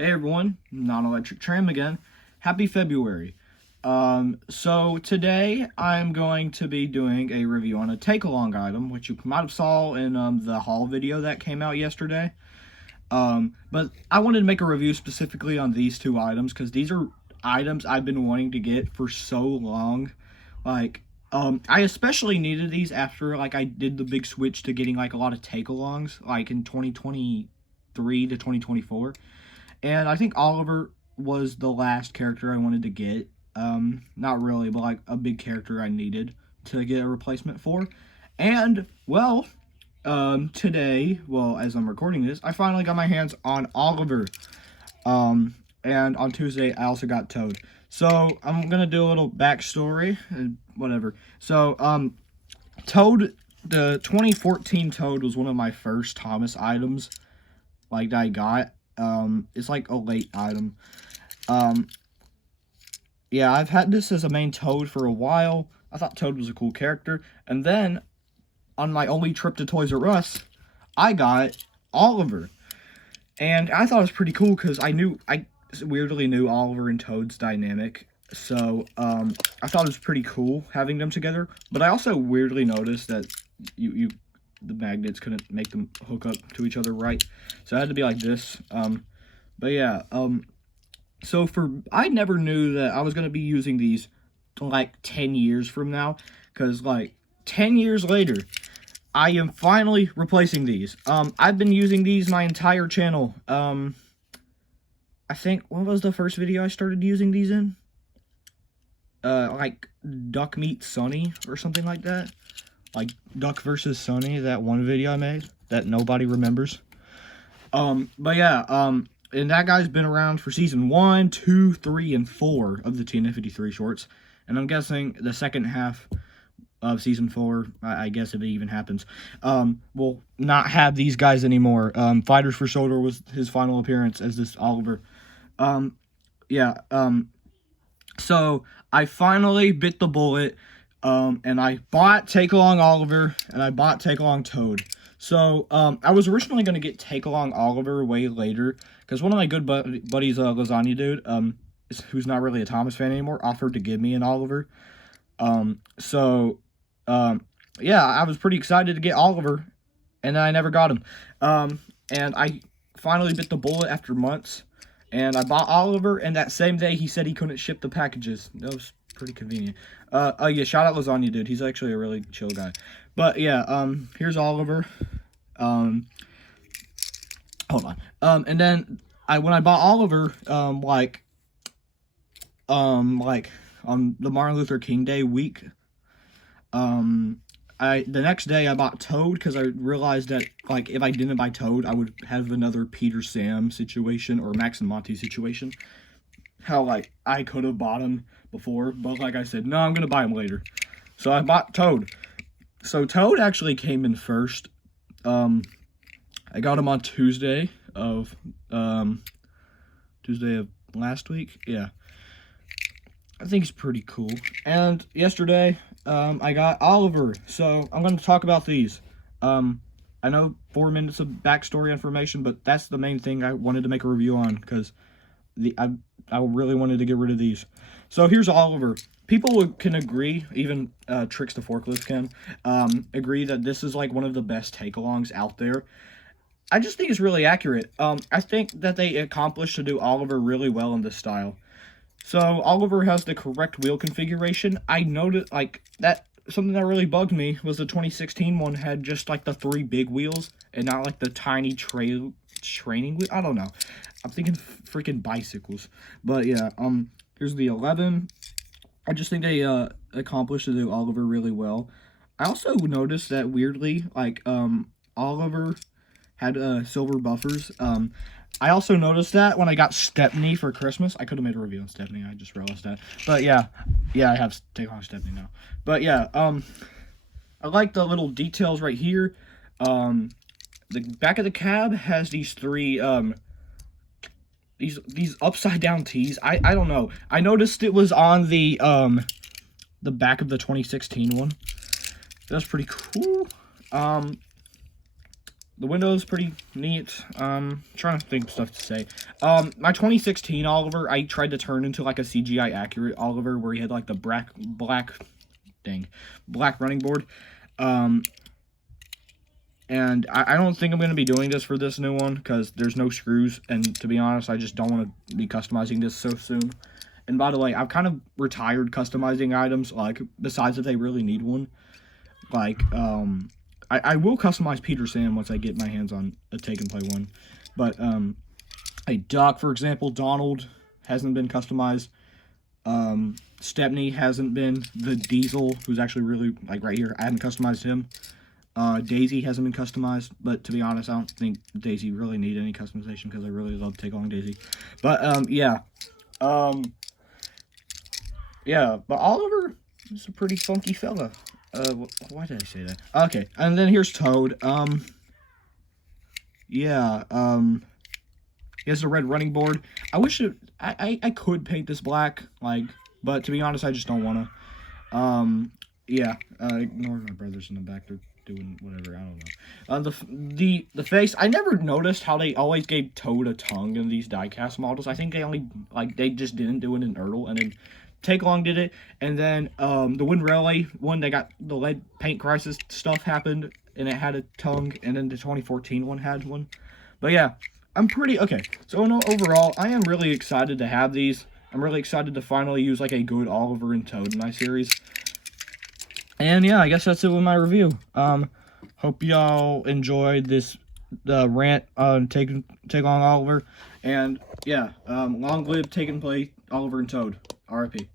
Hey everyone, Non-Electric Tram again. Happy February. So today I'm going to be doing a review on a take-along item, which you might have saw in the haul video that came out yesterday. But I wanted to make a review specifically on these two items because these are items I've been wanting to get for so long. I especially needed these after I did the big switch to getting a lot of take-alongs in 2023 to 2024. And I think Oliver was the last character I wanted to get. Not really, but a big character I needed to get a replacement for. And, well, today, as I'm recording this, I finally got my hands on Oliver. And on Tuesday, I also got Toad. So, I'm gonna do a little backstory, and whatever. So, Toad, the 2014 Toad was one of my first Thomas items, that I got. It's a late item. Yeah, I've had this as a main Toad for a while. I thought Toad was a cool character. And then, on my only trip to Toys R Us, I got Oliver. And I thought it was pretty cool because I weirdly knew Oliver and Toad's dynamic. So, I thought it was pretty cool having them together. But I also weirdly noticed that the magnets couldn't make them hook up to each other right, so it had to be like this. But yeah, so I never knew that I was going to be using these 10 years from now, because 10 years later I am finally replacing these. I've been using these my entire channel. I think, what was the first video I started using these in? Duck Meet Sunny or something like that. Duck versus Sunny, that one video I made that nobody remembers. But yeah, and that guy's been around for season 1, 2, 3, and 4 of the TNF53 shorts. And I'm guessing the second half of season 4, I guess if it even happens, will not have these guys anymore. Fighters for Shoulder was his final appearance as this Oliver. So I finally bit the bullet. And I bought Take Along Oliver, and I bought Take Along Toad. So, I was originally going to get Take Along Oliver way later, because one of my good buddies, Lasagna Dude, who's not really a Thomas fan anymore, offered to give me an Oliver. Yeah, I was pretty excited to get Oliver, and then I never got him. And I finally bit the bullet after months, and I bought Oliver, and that same day he said he couldn't ship the packages. That was pretty convenient. Yeah, shout out Lasagna Dude. He's actually a really chill guy. But yeah, here's Oliver. Hold on. And then when I bought Oliver, on the Martin Luther King Day week, the next day I bought Toad because I realized that if I didn't buy Toad, I would have another Peter Sam situation or Max and Monty situation. How I could have bought him before, but I said, no, I'm gonna buy him later. So I bought Toad. So Toad actually came in first. I got him on Tuesday of last week. Yeah, I think he's pretty cool. And yesterday, I got Oliver. So I'm gonna talk about these. I know 4 minutes of backstory information, but that's the main thing I wanted to make a review on because I really wanted to get rid of these. So here's Oliver. People can agree, even Tricks the Forklift can, agree that this is one of the best take-alongs out there. I just think it's really accurate. I think that they accomplished to do Oliver really well in this style. So Oliver has the correct wheel configuration. I noticed that something that really bugged me was the 2016 one had just the 3 big wheels and not the tiny training wheel. I don't know. I'm thinking freaking bicycles. But yeah, here's the 11. I just think they accomplished to do Oliver really well. I also noticed that weirdly, Oliver had silver buffers. I also noticed that when I got Stepney for Christmas. I could have made a review on Stepney, I just realized that. But yeah, I have Take On Stepney now. But yeah, I like the little details right here. The back of the cab has these 3, these upside down T's. I don't know. I noticed it was on the back of the 2016 one. That's pretty cool. the window is pretty neat. Trying to think of stuff to say. My 2016 Oliver, I tried to turn into like a CGI accurate Oliver, where he had like the black running board. And I don't think I'm going to be doing this for this new one, because there's no screws, and to be honest, I just don't want to be customizing this so soon. And by the way, I've kind of retired customizing items, like, besides if they really need one. Like, I will customize Peter Sam once I get my hands on a Take and Play one. But, a Duck, for example, Donald hasn't been customized. Stepney hasn't been. The Diesel, who's actually really, like, right here, I haven't customized him. Daisy hasn't been customized, but to be honest, I don't think Daisy really need any customization, because I really love Take Along Daisy. But, yeah. Yeah, but Oliver is a pretty funky fella. Why did I say that? Okay, and then here's Toad. Yeah, he has a red running board. I wish I could paint this black, like, but to be honest, I just don't want to. Yeah, ignore my brothers in the back. They're doing whatever, I don't know. The face, I never noticed how they always gave Toad a tongue in these diecast models. I think they only, like, they just didn't do it in Ertl, and then Take Long did it, and then the Wind Railway one, they got the lead paint crisis stuff happened, and it had a tongue, and then the 2014 one had one. But yeah, I'm pretty, okay, so no, overall, I am really excited to have these. I'm really excited to finally use, like, a good Oliver and Toad in my series. And yeah, I guess that's it with my review. Hope y'all enjoyed this rant on Take Long Oliver. And yeah, long live Take and Play Oliver and Toad. RIP.